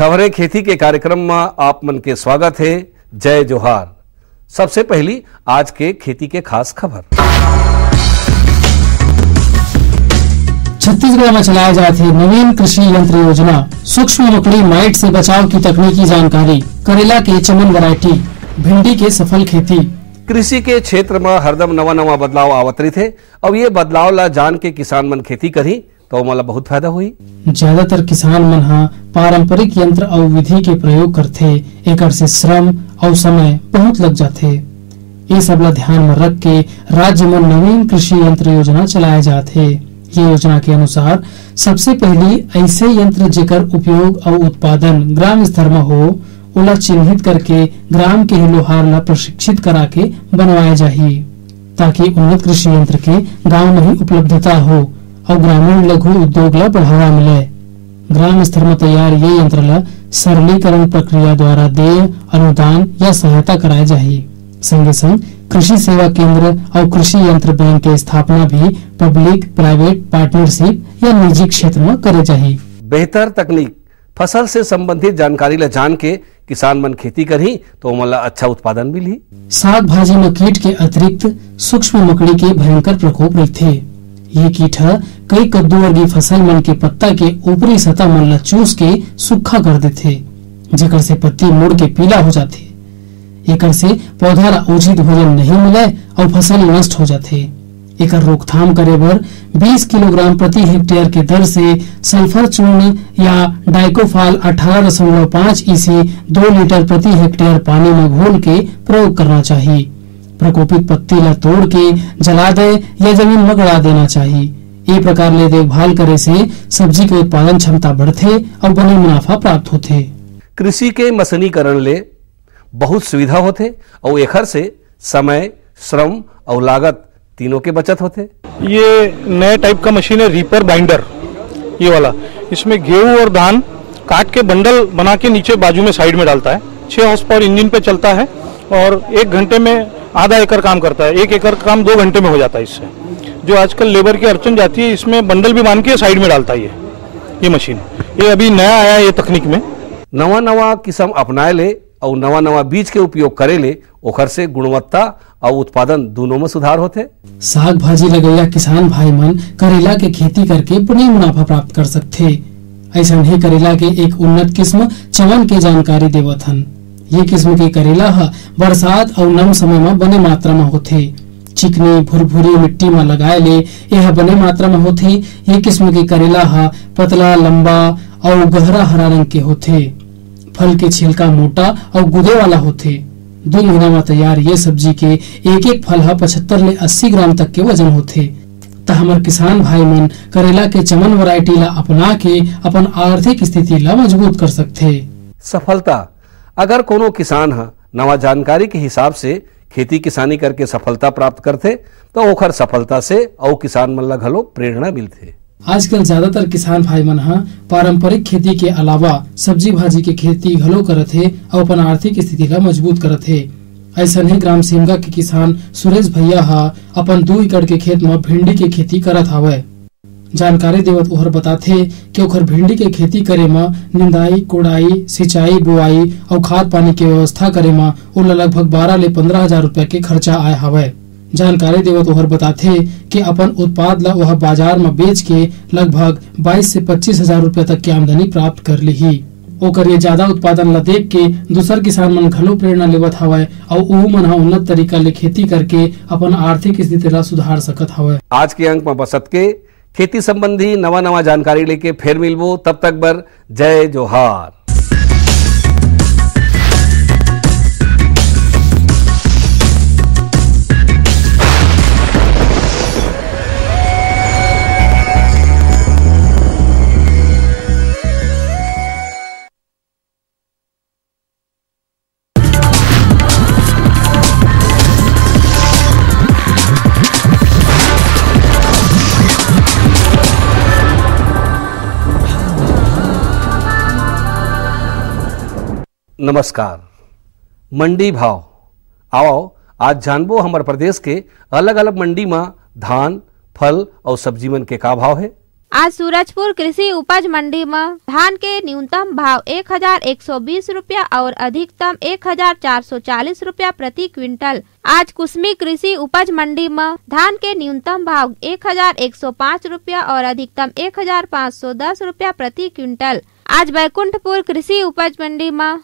खबरें खेती के कार्यक्रम में आप मन के स्वागत है। जय जोहार। सबसे पहली आज के खेती के खास खबर। छत्तीसगढ़ में चलाए जाते नवीन कृषि यंत्र योजना, सूक्ष्म मकड़ी माइट से बचाव की तकनीकी जानकारी, करेला के चमन वैरायटी, भिंडी के सफल खेती। कृषि के क्षेत्र में हरदम नवा नवा बदलाव आवत रही थे। अब ये बदलाव ला जान के किसान मन खेती करी तो मला बहुत फायदा हुई। ज्यादातर किसान मन हा पारंपरिक यंत्र और विधि के प्रयोग करथे, एकर से श्रम और समय बहुत लग जाथे। ये सब ला ध्यान में रख के राज्य में नवीन कृषि यंत्र योजना चलाए जाथे। ये योजना के अनुसार सबसे पहली ऐसे यंत्र जेकर उपयोग और उत्पादन ग्राम स्तर में हो, उला चिन्हित करके ग्राम के लोहार ला प्रशिक्षित करा के बनवाया जाही, ताकि उन्नत कृषि यंत्र के गांव में ही उपलब्धता हो और ग्रामीण लघु उद्योग ला बढ़ावा मिले। ग्राम स्तर में तैयार ये यंत्र ला सरलीकरण प्रक्रिया द्वारा देय, अनुदान या सहायता कराए जाही। संगे संग कृषि सेवा केंद्र और कृषि यंत्र बैंक के स्थापना भी पब्लिक प्राइवेट पार्टनरशिप या निजी क्षेत्र में करे जाही। बेहतर तकनीक, फसल से संबंधित जानकारी ला जान के किसान मन खेती करी तो मला अच्छा उत्पादन मिली। साग भाजी में कीट के अतिरिक्त सूक्ष्म मकड़ी के भयंकर प्रकोप रहथे। ये कीट कई कद्दू वर्गीय फसल मन के पत्ता के ऊपरी सतह मन ला चूस के सूखा कर देथे, जेकर से पत्ती मुड़ के पीला हो जाथे। एकर से पौधा ला उचित भोजन नहीं मिले और फसल नष्ट हो जाथे। एकर रोकथाम करे बर 20 किलोग्राम प्रति हेक्टेयर के दर से सल्फर चूर्ण या डाइकोफाल 18.5 ईसी 2 लीटर प्रति हेक्टेयर पानी में घोल के प्रयोग करना चाहिए। प्रकोपित पत्ती ला तोड़ के जला दे या जमीन में गड़ा देना चाहिए। ये प्रकार ले देखभाल करे से सब्जी के उत्पादन क्षमता बढ़थे और बने मुनाफा प्राप्त होथे। कृषि के मशीनीकरण ले बहुत सुविधा होथे और एखर से समय, श्रम और लागत तीनों के बचत होते। ये नए टाइप का मशीन है रीपर बाइंडर, ये वाला। इसमें गेहूं और धान काट के बंडल बना के नीचे बाजू में साइड में डालता है। 6 हॉर्स पावर इंजन पे चलता है और 1 घंटे में आधा एकड़ काम करता है। 1 एकड़ काम 2 घंटे में हो जाता है। इससे जो आजकल लेबर की अड़चन जाती है, इसमें बंडल भी बांध के साइड में डालता है ये मशीन। ये अभी नया आया है ये तकनीक में। नवा नवा किस्म अपनाए ले और नवा नवा बीज के उपयोग करे ले, ओखर से गुणवत्ता और उत्पादन दोनों में सुधार होते। साग भाजी लगैया किसान भाई मन करेला के खेती करके बड़ी मुनाफा प्राप्त कर सकते। ऐसा ही करेला के एक उन्नत किस्म चमन के जानकारी देवत हन। ये किस्म के करेला बरसात और नम समय में बने मात्रा में होते। चिकनी भुरभुरी मिट्टी में लगाए ले यह बने मात्रा में होते। ये किस्म के करेला पतला, लंबा और गहरा हरा रंग के होते। फल के छिलका मोटा और गुदे वाला होते। 2 महीना में तैयार ये सब्जी के एक फल 75 ले 80 ग्राम तक के वजन होते। त हमर किसान भाई मन करेला के चमन वैरायटी ला अपना के अपन आर्थिक स्थिति ला मजबूत कर सकते। सफलता, अगर कोनो किसान नवा जानकारी के हिसाब से खेती किसानी करके सफलता प्राप्त करते तो ओखर सफलता से और किसान मन ला घलो प्रेरणा मिलते। आजकल ज्यादातर किसान भाई मन पारंपरिक खेती के अलावा सब्जी भाजी के खेती घलो करत हे और अपन आर्थिक स्थिति ला मजबूत करत हे। ऐसा ही ग्राम सिमगा के किसान सुरेश भैया अपन 2 एकड़ के खेत में भिंडी के खेती करत हावय। जानकारी देवत ओहर बताथे कि ओखर भिंडी के खेती करे में निंदाई, कोड़ाई, सिंचाई, बुआई और खाद पानी के व्यवस्था करे में ओला लगभग 12 ले 15 हजार रुपया के खर्चा आए हावय। जानकारी देवत ओहर बताथे कि अपन उत्पाद ला वह बाजार में बेच के लगभग 22 से 25 हजार रुपया तक की आमदनी प्राप्त कर ली। ओकर ये ज्यादा उत्पादन ला देख के दूसर किसान मन घलो प्रेरणा लेवत हवय और ऊ मन उन्नत तरीका ले खेती करके अपन आर्थिक स्थिति ला सुधार सकत हवय। आज के अंक में बसत के खेती संबंधी नवा नवा जानकारी लेके फिर मिलबो। तब तक बर जय जोहार। नमस्कार। मंडी भाव आओ आज जानबो हमारे प्रदेश के अलग अलग मंडी में धान, फल और सब्जी मन के का भाव है। आज सूरजपुर कृषि उपज मंडी में धान के न्यूनतम भाव 1120 रुपया और अधिकतम 1440 रुपया प्रति क्विंटल। आज कुसमी कृषि उपज मंडी में धान के न्यूनतम भाव 1105 रुपया और अधिकतम 1510 रुपया प्रति क्विंटल। आज बैकुंठपुर कृषि उपज मंडी में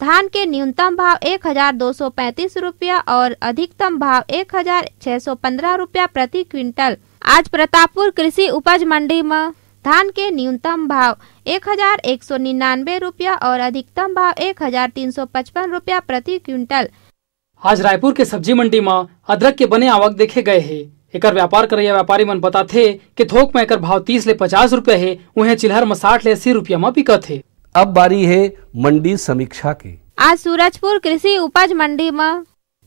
धान के न्यूनतम भाव 1235 रुपया और अधिकतम भाव 1615 रुपया प्रति क्विंटल। आज प्रतापपुर कृषि उपज मंडी में धान के न्यूनतम भाव 1199 रुपया और अधिकतम भाव 1355 रुपया प्रति क्विंटल। आज रायपुर के सब्जी मंडी में अदरक के बने आवक देखे गए है। एकर व्यापार करैया व्यापारी मन बताथे कि थोक में एकर भाव 30 ले 50 रुपया है, उन्हें चिल्हर में 60 ले 80 रुपया में बिकत है। अब बारी है मंडी समीक्षा की। आज सूरजपुर कृषि उपज मंडी में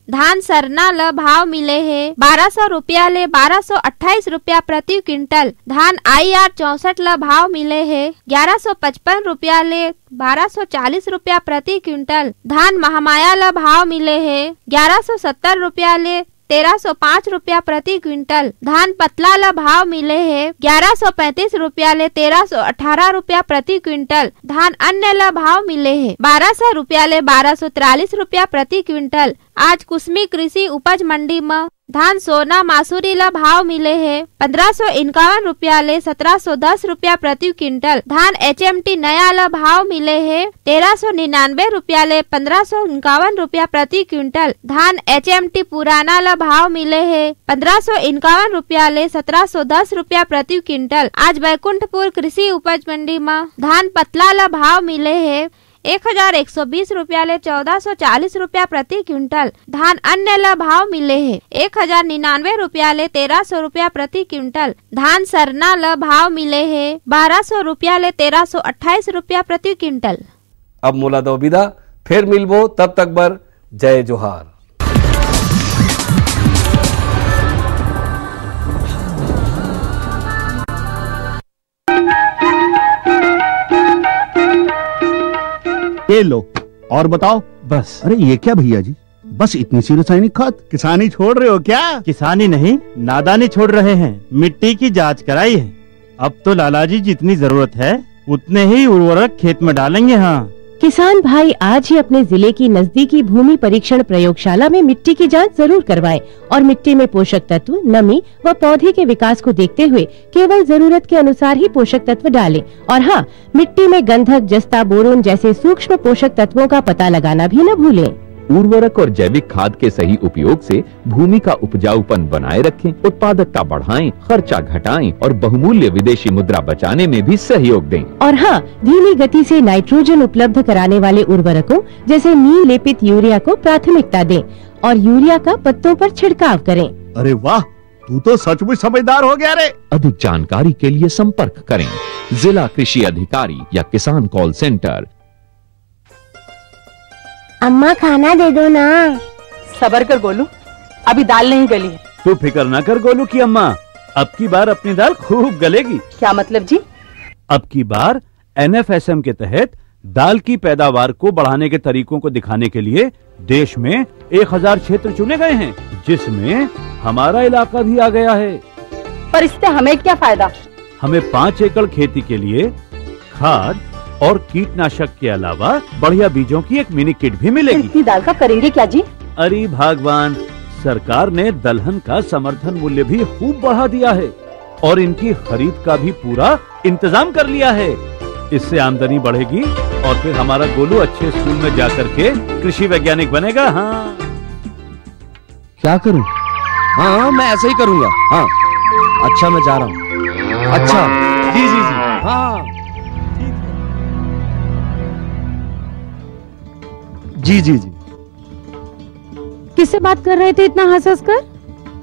धान सरना ल भाव मिले है 1200 रुपया ले 1228 रुपया प्रति क्विंटल। धान IR 64 ल भाव मिले है 1155 रुपया ले 1240 रुपया प्रति क्विंटल। धान महामाया ल भाव मिले है 1170 रुपया ले 1305 रुपया प्रति क्विंटल। धान पतला ल भाव मिले है 1135 रुपया ले 1318 रुपया प्रति क्विंटल। धान अन्य ल भाव मिले है 1200 रुपया ले 1243 रुपया प्रति क्विंटल। आज कुसमी कृषि उपज मंडी में धान सोना मासूरी ल भाव मिले है 1551 रुपया ले 1710 रुपया प्रति क्विंटल। धान HMT नया ल भाव मिले है 1399 रुपया ले 1551 रुपया प्रति क्विंटल। धान HMT पुराना ल भाव मिले है 1551 रुपया ले 1710 रुपया प्रति क्विंटल। आज बैकुंठपुर कृषि उपज मंडी में धान पतला ल भाव मिले है 1120 रुपया ले 1440 रुपया प्रति क्विंटल। धान अन्य ल भाव मिले है 1099 रुपया ले 1300 रुपया प्रति क्विंटल। धान सरना ल भाव मिले है 1200 रुपया ले 1328 रुपया प्रति क्विंटल। अब मोला दो विदा, फिर मिलबो, तब तक बर जय जोहार। ये लो और बताओ। बस। अरे ये क्या भैया जी, बस इतनी सी रासायनिक खाद? किसानी छोड़ रहे हो क्या? किसानी नहीं, नादानी छोड़ रहे हैं। मिट्टी की जांच कराई है। अब तो लालाजी जितनी जरूरत है उतने ही उर्वरक खेत में डालेंगे। हाँ किसान भाई आज ही अपने जिले की नजदीकी भूमि परीक्षण प्रयोगशाला में मिट्टी की जांच जरूर करवाएं और मिट्टी में पोषक तत्व, नमी व पौधे के विकास को देखते हुए केवल जरूरत के अनुसार ही पोषक तत्व डालें। और हाँ, मिट्टी में गंधक, जस्ता, बोरोन जैसे सूक्ष्म पोषक तत्वों का पता लगाना भी न भूलें। उर्वरक और जैविक खाद के सही उपयोग से भूमि का उपजाऊपन बनाए रखें, उत्पादकता बढ़ाएं, खर्चा घटाएं और बहुमूल्य विदेशी मुद्रा बचाने में भी सहयोग दें। और हाँ, धीमी गति से नाइट्रोजन उपलब्ध कराने वाले उर्वरकों जैसे नीम लेपित यूरिया को प्राथमिकता दें और यूरिया का पत्तों पर छिड़काव करें। अरे वाह, तू तो सचमुच समझदार हो गया रे। अधिक जानकारी के लिए संपर्क करें जिला कृषि अधिकारी या किसान कॉल सेंटर। अम्मा खाना दे दो ना। सबर कर गोलू, अभी दाल नहीं गली है। तू फिक्र ना कर गोलू की अम्मा, अब की बार अपनी दाल खूब गलेगी। क्या मतलब जी? अब की बार NFSM के तहत दाल की पैदावार को बढ़ाने के तरीकों को दिखाने के लिए देश में 1000 क्षेत्र चुने गए हैं, जिसमें हमारा इलाका भी आ गया है। पर इससे हमें क्या फायदा? हमें 5 एकड़ खेती के लिए खाद और कीटनाशक के अलावा बढ़िया बीजों की एक मिनी किट भी मिलेगी। इतनी दाल का करेंगे क्या जी? अरे भगवान, सरकार ने दलहन का समर्थन मूल्य भी खूब बढ़ा दिया है और इनकी खरीद का भी पूरा इंतजाम कर लिया है। इससे आमदनी बढ़ेगी और फिर हमारा गोलू अच्छे स्कूल में जाकर के कृषि वैज्ञानिक बनेगा। हाँ, क्या करूं? हाँ, मैं ऐसे ही करूंगा। हाँ, अच्छा, मैं जा रहा हूँ। अच्छा, जी जी जी, हाँ जी जी जी। किससे बात कर रहे थे इतना हंस कर?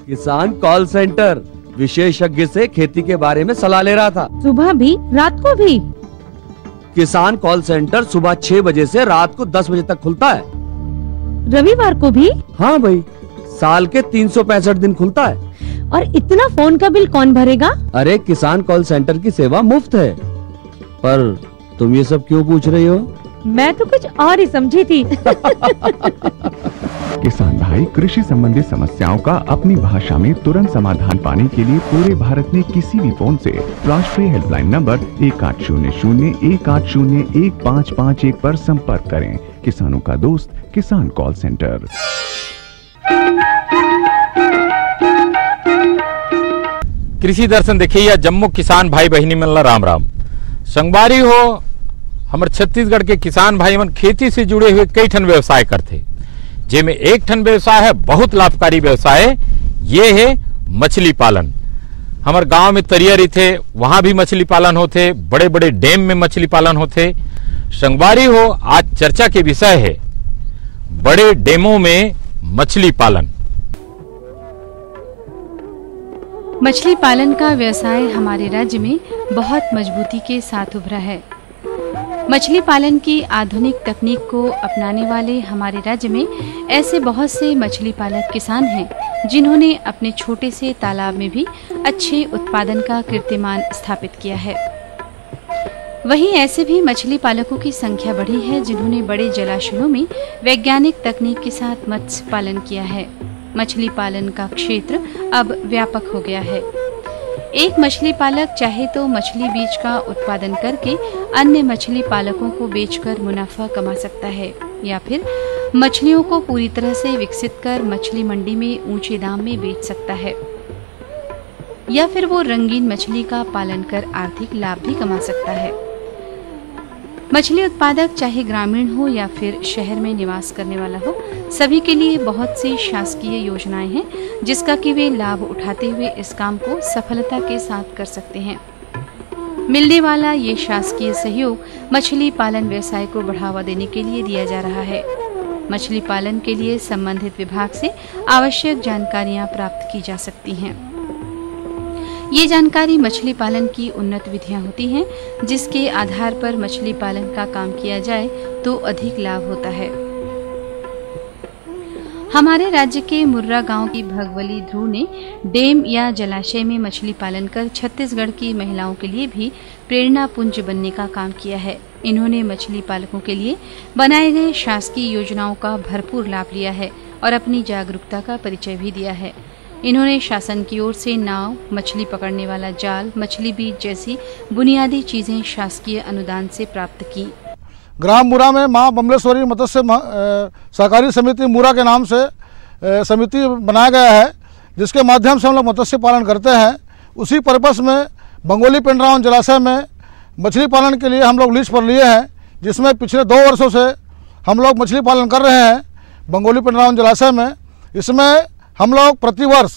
किसान कॉल सेंटर विशेषज्ञ से खेती के बारे में सलाह ले रहा था। सुबह भी, रात को भी? किसान कॉल सेंटर सुबह 6 बजे से रात को 10 बजे तक खुलता है। रविवार को भी? हाँ भाई, साल के 365 दिन खुलता है। और इतना फोन का बिल कौन भरेगा? अरे, किसान कॉल सेंटर की सेवा मुफ्त है। पर तुम ये सब क्यों पूछ रही हो? मैं तो कुछ और ही समझी थी। किसान भाई कृषि संबंधी समस्याओं का अपनी भाषा में तुरंत समाधान पाने के लिए पूरे भारत में किसी भी फोन से राष्ट्रीय हेल्पलाइन नंबर 1800-1801-551 पर संपर्क करें। किसानों का दोस्त किसान कॉल सेंटर। कृषि दर्शन देखिए जम्मू किसान भाई बहिनी मन राम राम। संगवारी हो हमारे छत्तीसगढ़ के किसान भाई मन खेती से जुड़े हुए कई ठन व्यवसाय करते, जेमे एक ठन व्यवसाय है बहुत लाभकारी व्यवसाय, ये है मछली पालन। हमारे गांव में तरिया थे वहां भी मछली पालन होते, बड़े बड़े डैम में मछली पालन होते। संगवारी हो आज चर्चा के विषय है बड़े डैमों में मछली पालन। मछली पालन का व्यवसाय हमारे राज्य में बहुत मजबूती के साथ उभरा है। मछली पालन की आधुनिक तकनीक को अपनाने वाले हमारे राज्य में ऐसे बहुत से मछली पालक किसान हैं जिन्होंने अपने छोटे से तालाब में भी अच्छे उत्पादन का कीर्तिमान स्थापित किया है। वहीं ऐसे भी मछली पालकों की संख्या बढ़ी है जिन्होंने बड़े जलाशयों में वैज्ञानिक तकनीक के साथ मत्स्य पालन किया है। मछली पालन का क्षेत्र अब व्यापक हो गया है। एक मछली पालक चाहे तो मछली बीज का उत्पादन करके अन्य मछली पालकों को बेचकर मुनाफा कमा सकता है, या फिर मछलियों को पूरी तरह से विकसित कर मछली मंडी में ऊंचे दाम में बेच सकता है, या फिर वो रंगीन मछली का पालन कर आर्थिक लाभ भी कमा सकता है। मछली उत्पादक चाहे ग्रामीण हो या फिर शहर में निवास करने वाला हो, सभी के लिए बहुत सी शासकीय योजनाएं हैं जिसका कि वे लाभ उठाते हुए इस काम को सफलता के साथ कर सकते हैं। मिलने वाला ये शासकीय सहयोग मछली पालन व्यवसाय को बढ़ावा देने के लिए दिया जा रहा है। मछली पालन के लिए संबंधित विभाग से आवश्यक जानकारियां प्राप्त की जा सकती हैं। ये जानकारी मछली पालन की उन्नत विधियां होती हैं जिसके आधार पर मछली पालन का काम किया जाए तो अधिक लाभ होता है। हमारे राज्य के मुर्रा गांव की भगवली ध्रुव ने डैम या जलाशय में मछली पालन कर छत्तीसगढ़ की महिलाओं के लिए भी प्रेरणा पुंज बनने का काम किया है। इन्होंने मछली पालकों के लिए बनाए गए शासकीय योजनाओं का भरपूर लाभ लिया है और अपनी जागरूकता का परिचय भी दिया है। इन्होंने शासन की ओर से नाव, मछली पकड़ने वाला जाल, मछली बीज जैसी बुनियादी चीजें शासकीय अनुदान से प्राप्त की। ग्राम मुरा में मां बमलेश्वरी मत्स्य सहकारी समिति मुरा के नाम से समिति बनाया गया है, जिसके माध्यम से हम लोग मत्स्य पालन करते हैं। उसी पर्पस में बंगोली पेंड्रावन जलाशय में मछली पालन के लिए हम लोग लीज पर लिए हैं, जिसमें पिछले 2 वर्षों से हम लोग मछली पालन कर रहे हैं बंगोली पेंड्रावन जलाशय में। इसमें हम लोग प्रतिवर्ष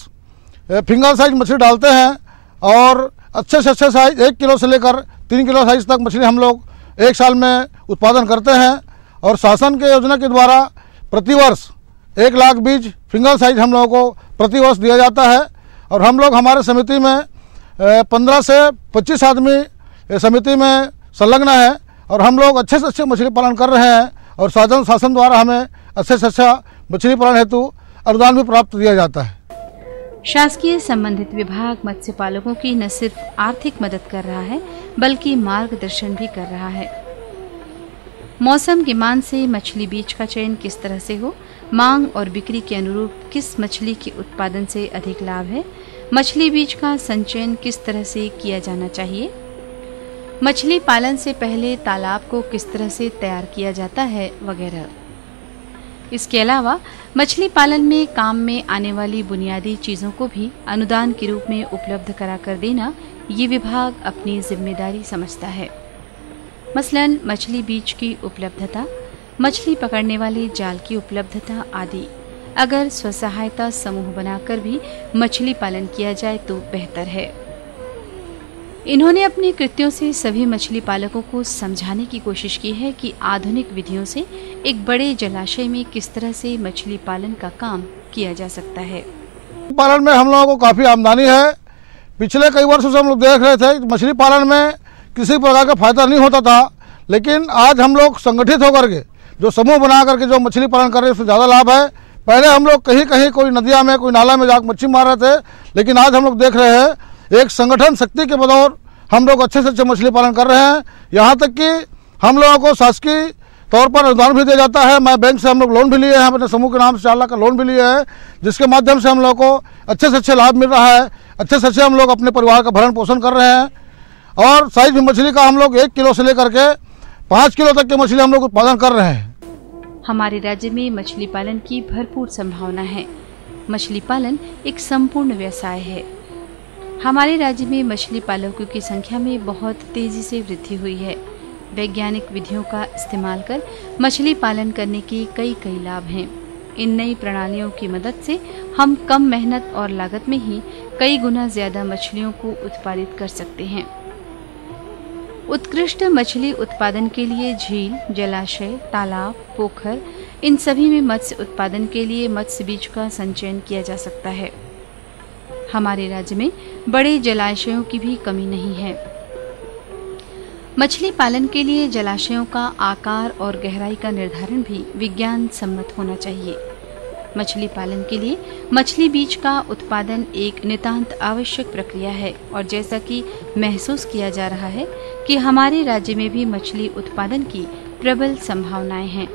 फिंगर साइज मछली डालते हैं और अच्छे से अच्छे साइज 1 किलो से लेकर 3 किलो साइज तक मछली हम लोग एक साल में उत्पादन करते हैं। और शासन के योजना के द्वारा प्रतिवर्ष 1 लाख बीज फिंगर साइज हम लोगों को प्रतिवर्ष दिया जाता है। और हम लोग हमारे समिति में 15 से 25 आदमी समिति में संलग्न है और हम लोग अच्छे से अच्छे मछली पालन कर रहे हैं और शासन द्वारा हमें अच्छे से अच्छा मछली पालन हेतु अनुदान भी प्राप्त दिया जाता है। शासकीय संबंधित विभाग मत्स्य पालकों की न सिर्फ आर्थिक मदद कर रहा है बल्कि मार्गदर्शन भी कर रहा है। मौसम की मान से मछली बीज का चयन किस तरह से हो, मांग और बिक्री के अनुरूप किस मछली के उत्पादन से अधिक लाभ है, मछली बीज का संचयन किस तरह से किया जाना चाहिए, मछली पालन से पहले तालाब को किस तरह से तैयार किया जाता है वगैरह। इसके अलावा मछली पालन में काम में आने वाली बुनियादी चीजों को भी अनुदान के रूप में उपलब्ध कराकर देना ये विभाग अपनी जिम्मेदारी समझता है। मसलन मछली बीज की उपलब्धता, मछली पकड़ने वाले जाल की उपलब्धता आदि। अगर स्वसहायता समूह बनाकर भी मछली पालन किया जाए तो बेहतर है। इन्होंने अपने कृत्यों से सभी मछली पालकों को समझाने की कोशिश की है कि आधुनिक विधियों से एक बड़े जलाशय में किस तरह से मछली पालन का काम किया जा सकता है। पालन में हम लोगों को काफ़ी आमदनी है। पिछले कई वर्षों से हम लोग देख रहे थे मछली पालन में किसी प्रकार का फायदा नहीं होता था, लेकिन आज हम लोग संगठित होकर के जो समूह बना करके जो मछली पालन कर रहे हैं उससे ज़्यादा लाभ है। पहले हम लोग कहीं कहीं कोई नदिया में कोई नाला में जाकर मच्छी मार रहे थे, लेकिन आज हम लोग देख रहे हैं एक संगठन शक्ति के बदौर हम लोग अच्छे से अच्छे मछली पालन कर रहे हैं। यहाँ तक कि हम लोगों को शासकीय तौर पर अनुदान भी दिया जाता है। मैं बैंक से हम लोग लोन भी लिए हैं, अपने समूह के नाम से 4 लाख का लोन भी लिए हैं, जिसके माध्यम से हम लोग को अच्छे से अच्छे लाभ मिल रहा है। अच्छे से अच्छे हम लोग अपने परिवार का भरण पोषण कर रहे हैं। और साइज भी मछली का हम लोग 1 किलो से लेकर के 5 किलो तक की मछली हम लोग उत्पादन कर रहे हैं। हमारे राज्य में मछली पालन की भरपूर संभावना है। मछली पालन एक संपूर्ण व्यवसाय है। हमारे राज्य में मछली पालकों की संख्या में बहुत तेजी से वृद्धि हुई है। वैज्ञानिक विधियों का इस्तेमाल कर मछली पालन करने के कई लाभ हैं। इन नई प्रणालियों की मदद से हम कम मेहनत और लागत में ही कई गुना ज्यादा मछलियों को उत्पादित कर सकते हैं। उत्कृष्ट मछली उत्पादन के लिए झील, जलाशय, तालाब, पोखर, इन सभी में मत्स्य उत्पादन के लिए मत्स्य बीज का संचयन किया जा सकता है। हमारे राज्य में बड़े जलाशयों की भी कमी नहीं है। मछली पालन के लिए जलाशयों का आकार और गहराई का निर्धारण भी विज्ञान सम्मत होना चाहिए। मछली पालन के लिए मछली बीज का उत्पादन एक नितांत आवश्यक प्रक्रिया है और जैसा कि महसूस किया जा रहा है कि हमारे राज्य में भी मछली उत्पादन की प्रबल संभावनाएं हैं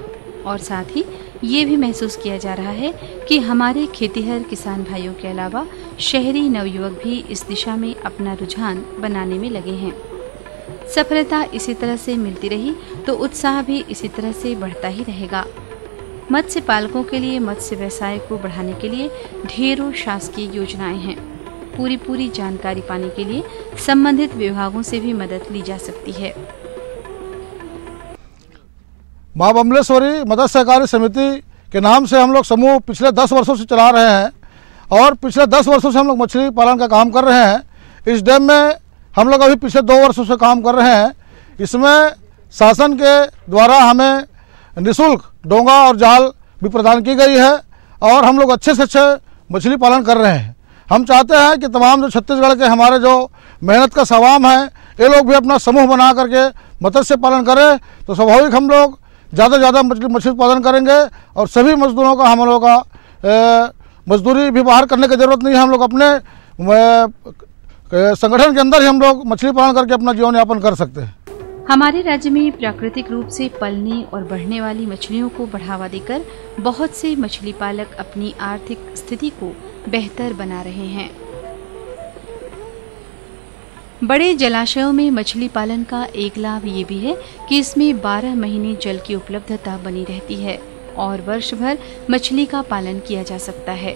और साथ ही ये भी महसूस किया जा रहा है कि हमारे खेतीहर किसान भाइयों के अलावा शहरी नवयुवक भी इस दिशा में अपना रुझान बनाने में लगे हैं। सफलता इसी तरह से मिलती रही तो उत्साह भी इसी तरह से बढ़ता ही रहेगा। मत्स्य पालकों के लिए मत्स्य व्यवसाय को बढ़ाने के लिए ढेरों शासकीय योजनाएं हैं। पूरी जानकारी पाने के लिए संबंधित विभागों से भी मदद ली जा सकती है। माँ बमलेश्वरी मत्स्य सहकारी समिति के नाम से हम लोग समूह पिछले 10 वर्षों से चला रहे हैं और पिछले 10 वर्षों से हम लोग मछली पालन का काम कर रहे हैं। इस डैम में हम लोग अभी पिछले 2 वर्षों से काम कर रहे हैं। इसमें शासन के द्वारा हमें निःशुल्क डोंगा और जाल भी प्रदान की गई है और हम लोग अच्छे से अच्छे मछली पालन कर रहे हैं। हम चाहते हैं कि तमाम जो छत्तीसगढ़ के हमारे जो मेहनत का सवाम है, ये लोग भी अपना समूह बना करके मत्स्य पालन करें तो स्वाभाविक हम लोग ज़्यादा से ज़्यादा मछली उत्पादन करेंगे और सभी मजदूरों का हम लोगों का मजदूरी भी बाहर करने की ज़रूरत नहीं है। हम लोग अपने संगठन के अंदर ही हम लोग मछली पालन करके अपना जीवन यापन कर सकते हैं। हमारे राज्य में प्राकृतिक रूप से पलने और बढ़ने वाली मछलियों को बढ़ावा देकर बहुत से मछली पालक अपनी आर्थिक स्थिति को बेहतर बना रहे हैं। बड़े जलाशयों में मछली पालन का एक लाभ ये भी है कि इसमें 12 महीने जल की उपलब्धता बनी रहती है और वर्ष भर मछली का पालन किया जा सकता है।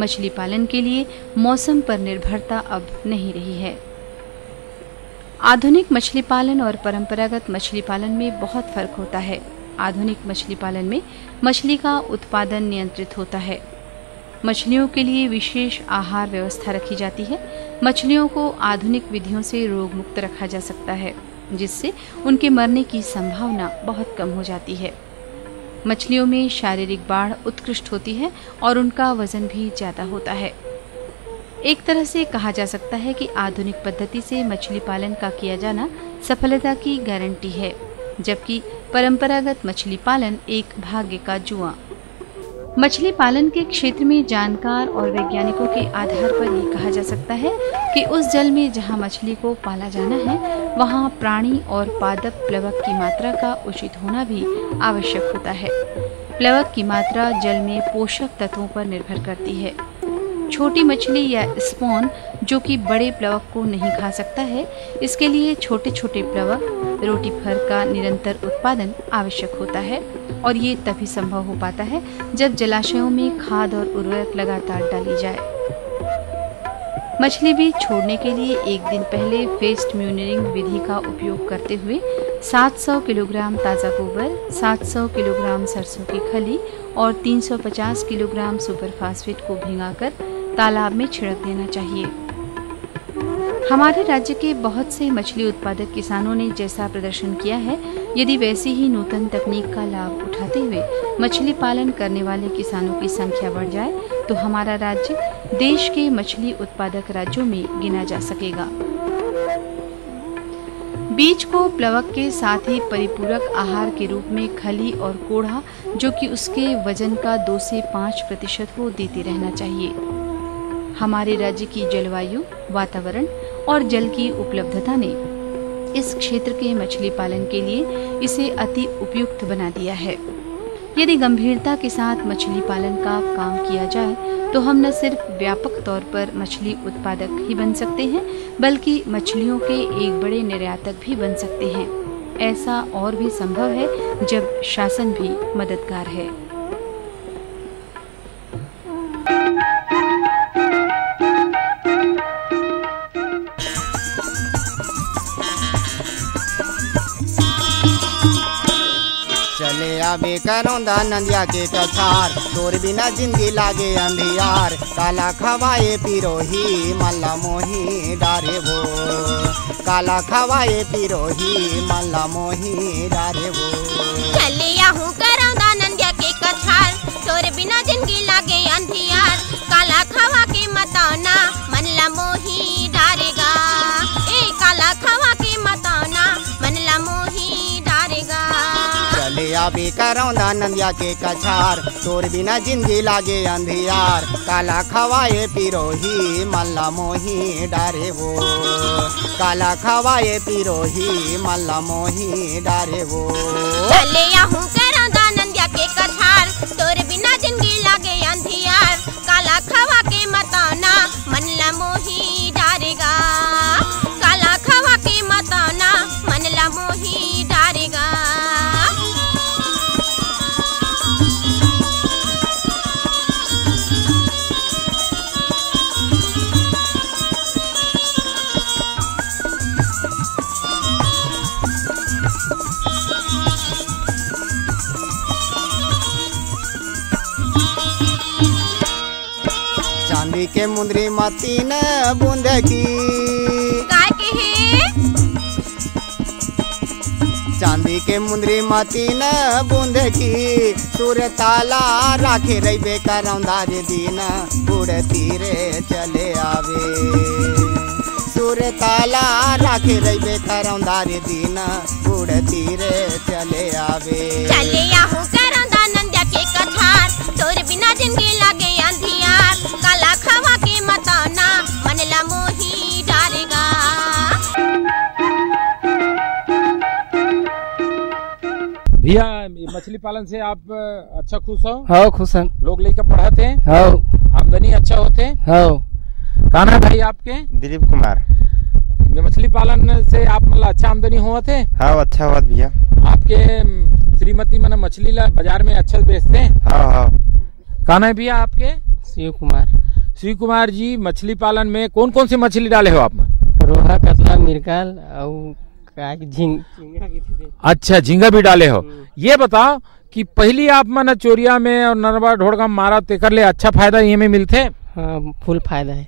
मछली पालन के लिए मौसम पर निर्भरता अब नहीं रही है। आधुनिक मछली पालन और परंपरागत मछली पालन में बहुत फर्क होता है। आधुनिक मछली पालन में मछली का उत्पादन नियंत्रित होता है। मछलियों के लिए विशेष आहार व्यवस्था रखी जाती है। मछलियों को आधुनिक विधियों से रोग मुक्त रखा जा सकता है, जिससे उनके मरने की संभावना बहुत कम हो जाती है। मछलियों में शारीरिक बाढ़ उत्कृष्ट होती है और उनका वजन भी ज्यादा होता है। एक तरह से कहा जा सकता है कि आधुनिक पद्धति से मछली पालन का किया जाना सफलता की गारंटी है, जबकि परंपरागत मछली पालन एक भाग्य का जुआ। मछली पालन के क्षेत्र में जानकार और वैज्ञानिकों के आधार पर ये कहा जा सकता है कि उस जल में जहां मछली को पाला जाना है वहां प्राणी और पादप प्लवक की मात्रा का उचित होना भी आवश्यक होता है। प्लवक की मात्रा जल में पोषक तत्वों पर निर्भर करती है। छोटी मछली या स्पॉन जो कि बड़े प्लवक को नहीं खा सकता है, इसके लिए छोटे छोटे प्लवक रोटीफर का निरंतर उत्पादन आवश्यक होता है और ये तभी संभव हो पाता है जब जलाशयों में खाद और उर्वरक लगातार डाली जाए। मछली बीज छोड़ने के लिए एक दिन पहले फेस्ट म्यूनरिंग विधि का उपयोग करते हुए 700 किलोग्राम ताज़ा गोबर, 700 किलोग्राम सरसों की खली और 350 किलोग्राम सुपर फास्फेट को भिगाकर तालाब में छिड़क देना चाहिए। हमारे राज्य के बहुत से मछली उत्पादक किसानों ने जैसा प्रदर्शन किया है, यदि वैसी ही नूतन तकनीक का लाभ उठाते हुए मछली पालन करने वाले किसानों की संख्या बढ़ जाए तो हमारा राज्य देश के मछली उत्पादक राज्यों में गिना जा सकेगा। बीज को प्लवक के साथ ही परिपूरक आहार के रूप में खली और कोढ़ा जो कि उसके वजन का 2 से 5% हो देते रहना चाहिए। हमारे राज्य की जलवायु, वातावरण और जल की उपलब्धता ने इस क्षेत्र के मछली पालन के लिए इसे अति उपयुक्त बना दिया है। यदि गंभीरता के साथ मछली पालन का काम किया जाए तो हम न सिर्फ व्यापक तौर पर मछली उत्पादक ही बन सकते हैं, बल्कि मछलियों के एक बड़े निर्यातक भी बन सकते हैं। ऐसा और भी संभव है जब शासन भी मददगार है। चले आवे करौंदा नंदिया के कछार, तोर बिना जिंदगी लागे अंधियार। काला खवाए पिरोही मल्ला मोही डारे वो, काला खवाए पिरोही मल्ला मोही डारे वो। चले आहू करौंदा नंदिया के कछार, तोर बिना जिंदगी लागे अंधियार। काला खवा के मताना मनला मोही डारेगा, ए काला खवा के मताना मनला मोही डारेगा। चले आवे करौंदा नंदिया के कछार, तोर बिना जिंदगी लागे अंधियार। काला खवाए पिरोही मल्ला मोही डारे वो, काला खवाए पिरोही मल्ला मोही डारे वो। चले आहू करौंदा नंदिया के कछार, तोर बिना जिंदगी लागे अंधियार। काला खवा के मताना मनला मोही डारेगा, काला खवा के मताना मनला मोही डारेगा। चांदी के मुंदरी मती न बूंद की, काय के है? चांदी के मुंदरी मती न बूंद की। सुर ताला राखे रही करौंदा रे दिन, उड़ती रे चले आवे। सुर ताला राखे रही करौंदा रे दिन, उड़ती रे चले आवे। चले आहू करौंदा नंदिया के कछार, तोर बिना जिंदगी लागे अंधियार। काला खवा के मताना मनला मोही डारेगा। भैया मछली पालन से आप अच्छा खुश हो? हाँ खुश हैं। लोग लेकर पढ़ाते हैं? हाँ। आमदनी अच्छा होते हैं? हाँ। कहाँ है भाई आपके? दिलीप कुमार। मछली पालन से आप मतलब अच्छा आमदनी हुआ थे? हाँ अच्छा हुआ भैया। आपके श्रीमती मन मछली ला बाजार में अच्छा बेचते हैं? हाँ हाँ। कहाँ है भैया आपके? शिव कुमार। शिव कुमार जी, मछली पालन में कौन कौन सी मछली डाले हो आप? रोहा, कतला, मिर्गाल और झींगा। अच्छा, झींगा भी डाले हो। ये बताओ कि पहली आप मन चोरिया में और नरवा ढोड़गा मारा तेकर ले अच्छा फायदा ये में मिलते? हाँ फुल फायदा है।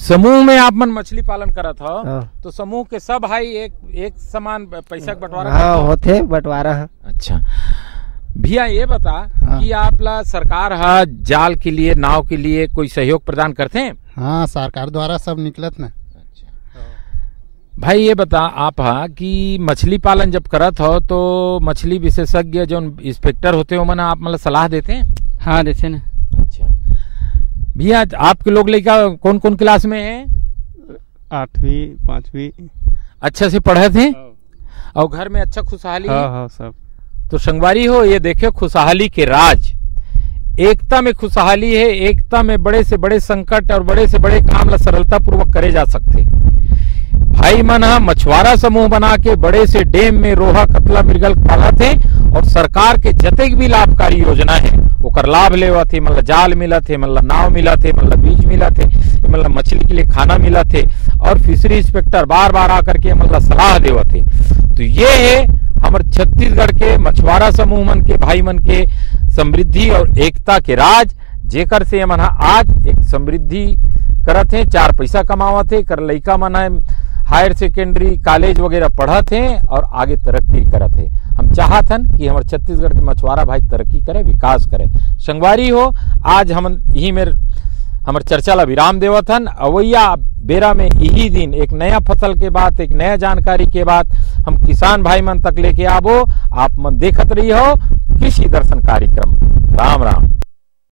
समूह में आप मन मछली पालन करत हो, तो समूह के सब भाई एक समान पैसा बंटवारा? हाँ होते बंटवारा है। अच्छा भैया ये बता कि आप ला सरकार है जाल के लिए, नाव के लिए कोई सहयोग प्रदान करते हैं? हाँ सरकार द्वारा सब निकलत ना। भाई ये बता आप हा कि मछली पालन जब करत हो तो मछली विशेषज्ञ जो इंस्पेक्टर होते हो मना आप मतलब सलाह देते हैं? हाँ देते ना। अच्छा भैया आपके लोग लड़का कौन कौन क्लास में है? 8वीं 5वीं। अच्छा से पढ़े थे और घर में अच्छा खुशहाली? हाँ हाँ सब। तो संगवारी हो ये देखो खुशहाली के राज, एकता में खुशहाली है। एकता में बड़े से बड़े संकट और बड़े से बड़े काम ला सरलता पूर्वक करे जा सकते। भाई मन मछुआरा समूह बना के बड़े से डेम में रोहा, कतला, मृगल पालत है और सरकार के जतेक भी लाभकारी योजना है ओकर लाभ लेवा थे। मतलब जाल मिला थे, मतलब नाव मिला थे, मतलब बीज मिला थे, मतलब मछली के लिए खाना मिला थे और फिशरी इंस्पेक्टर बार बार आकर के मतलब सलाह देवा थे। तो ये है हमारे छत्तीसगढ़ के मछुआरा समूह मन के भाई मन के समृद्धि और एकता के राज, जेकर से मन आज एक समृद्धि करत है, 4 पैसा कमावत है। कर लइका मन हायर सेकेंडरी कॉलेज वगैरह पढ़त हैं और आगे तरक्की करत है। हम चाहत हन कि हमारे छत्तीसगढ़ के मछुआरा भाई तरक्की करे, विकास करे। संगवारी हो आज हम यही में हमारे चर्चा ला विराम देवत हन। अवैया बेरा में यही दिन एक नया फसल के बाद, एक नया जानकारी के बाद हम किसान भाई मन तक लेके आबो। आप मन देखत रही हो कृषि दर्शन कार्यक्रम। राम राम।